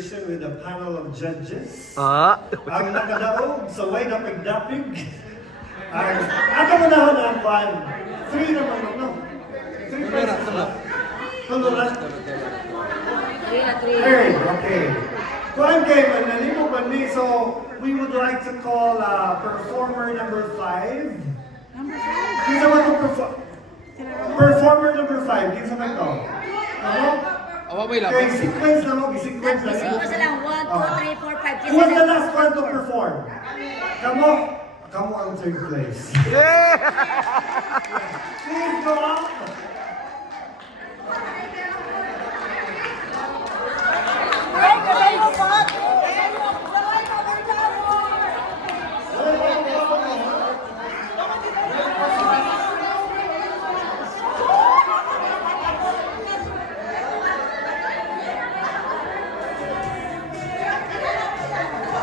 celebration with a panel of judges. Ang nakadaog sa way na pagdapig. Ato mo na ang pan. 3 naman, no? 3 prizes na. Tulo na. 3. Okay. Kuan game, nalimo ba ni? So, we would like to call performer number 5. Kinsa man to performer number 5. Kinsa man to? Ano? Okay, sequence na mo. Sequence na mo. Sequence lang. 1, 2, 3, 4, 5. Who was the last one to perform? Kamu ang third place. Please go up.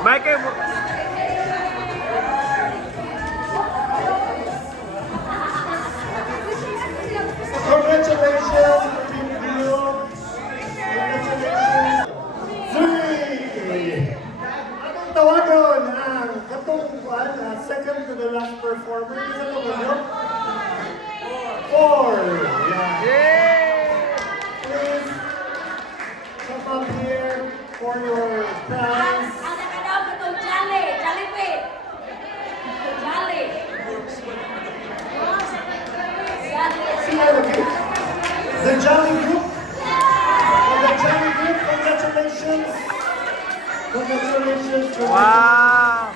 Michael, Congratulations, Team Blue. Congratulations. 3. Anong tawagon ang katong kuan, second to the last performer? Isa to ba yun? 4. Yeah. Please come up here for your prize. Ang nakadaw ko itong Jollibee. The Jolly Group. The Jolly Group, congratulations. Congratulations. wow!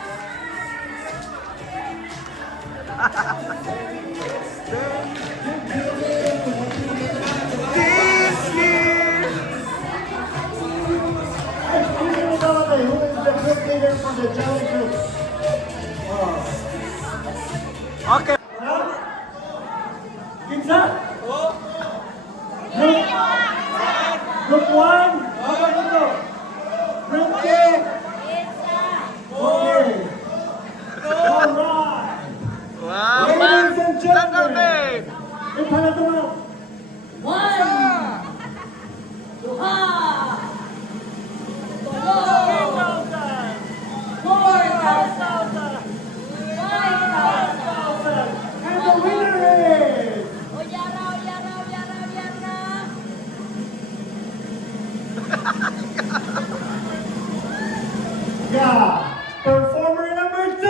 This year! Who is the group leader for the Jolly Group? Okay. Kinsa? Group 1? How about ito? Group 2? Okay. Alright. Wow! Ladies and gentlemen. Gentlemen! Ipanato mo. 1, 2, 4,000, 5,000. And the winner is... Oyara. Yeah. Performer number 2.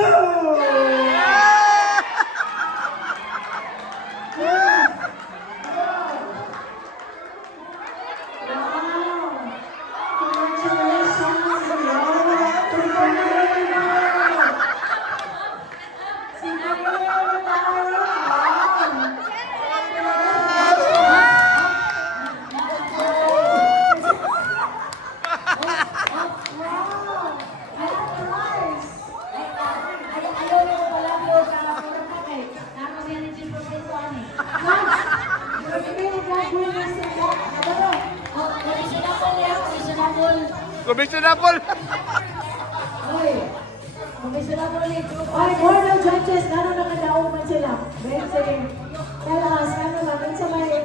Commissionable! Ay, board of judges, ano nakadaog man sila? Then sige, tell us, ano ba, sa may,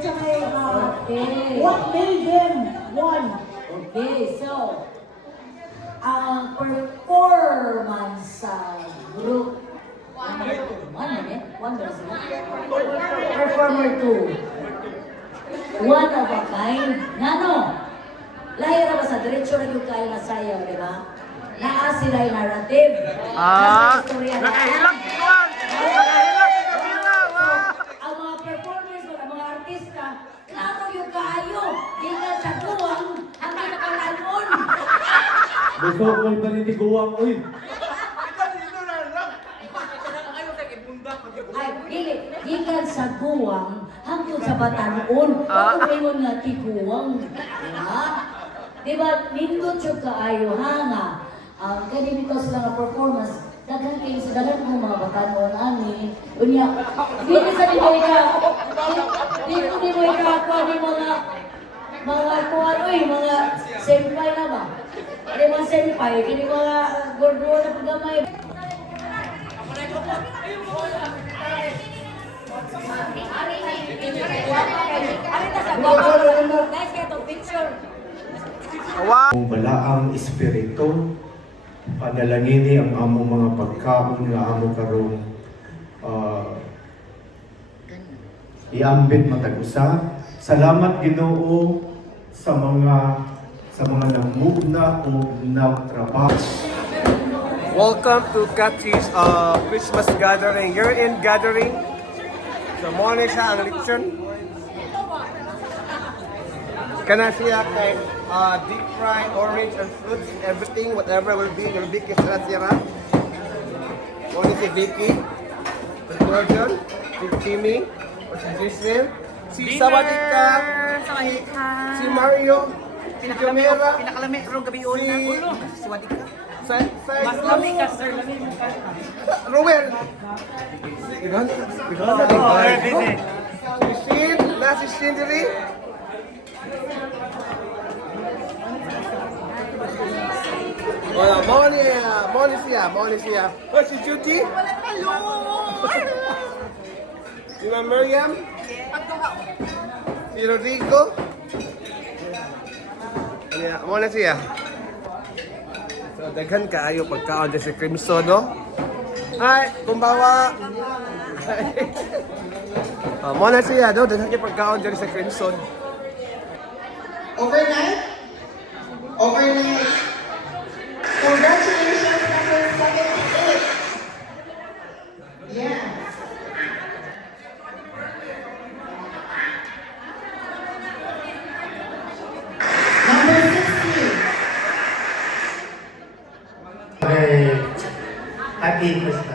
what made them one? Okay, so, ang performance sa group, performer 2. One of a kind. Ngano? Lahira ba sa diretsyo na yung kayo na sayaw, di ba? Naa sila yung narrative. Nakahilag! Juan! Nakahilag! Kabila! Ang mga performers o ang mga artista, klaro yung kayo. Di ka sa tuwang hanggang sa kalanon. Gusto ko yung panitiguang, uy. Ay, dili. Gikan sa guwang hanggang sa batanon. Kung mo nga tiguwang. Ha? Diba, nindot yung kaayo hanga. Kanimito sila nga performance. Daghan kayo sa daghan mo mga batanon ani. Unya, dili sa di mo ikakuha ni mga kuwan, uy, mga senpai na ba? Di mga senpai, kini mga gordo na pagamay. Guys, kaya itong picture. Wow! Ang balaang espiritu, panalangini ang among mga pagkaon nga amo karong iambit matag usa. Salamat Ginoo sa mga namugna o nagtrabaho. Welcome to Kachi's Christmas gathering, year-end gathering. So, mo na siya ang lechon. Kana siya kay deep fry, orange and fruits, everything, whatever will be kisira-sira. Mo na si Vicky, si Gordon, si Timmy, si Giselle, si Sawadika, si Mario, si Jomera, Pinakalami ron gabi una. Ulo, suwadi ka. Mas lami ka, sir. Lami mo ka. Ruel. Si Shin, na si Shin diri. Wala, mo ni siya. Oh, si Judy. Si Ma'am Miriam. Si Rodrigo. Mo na siya. So, daghan kaayo pagkaon dyan si Crimson, no? Hi, kumbawa. Mo na siya, no? Daghan kayo pagkaon dyan si Crimson. Overnight? Overnight. Congratulations, number 78. Yeah. Number 60. Happy Christmas.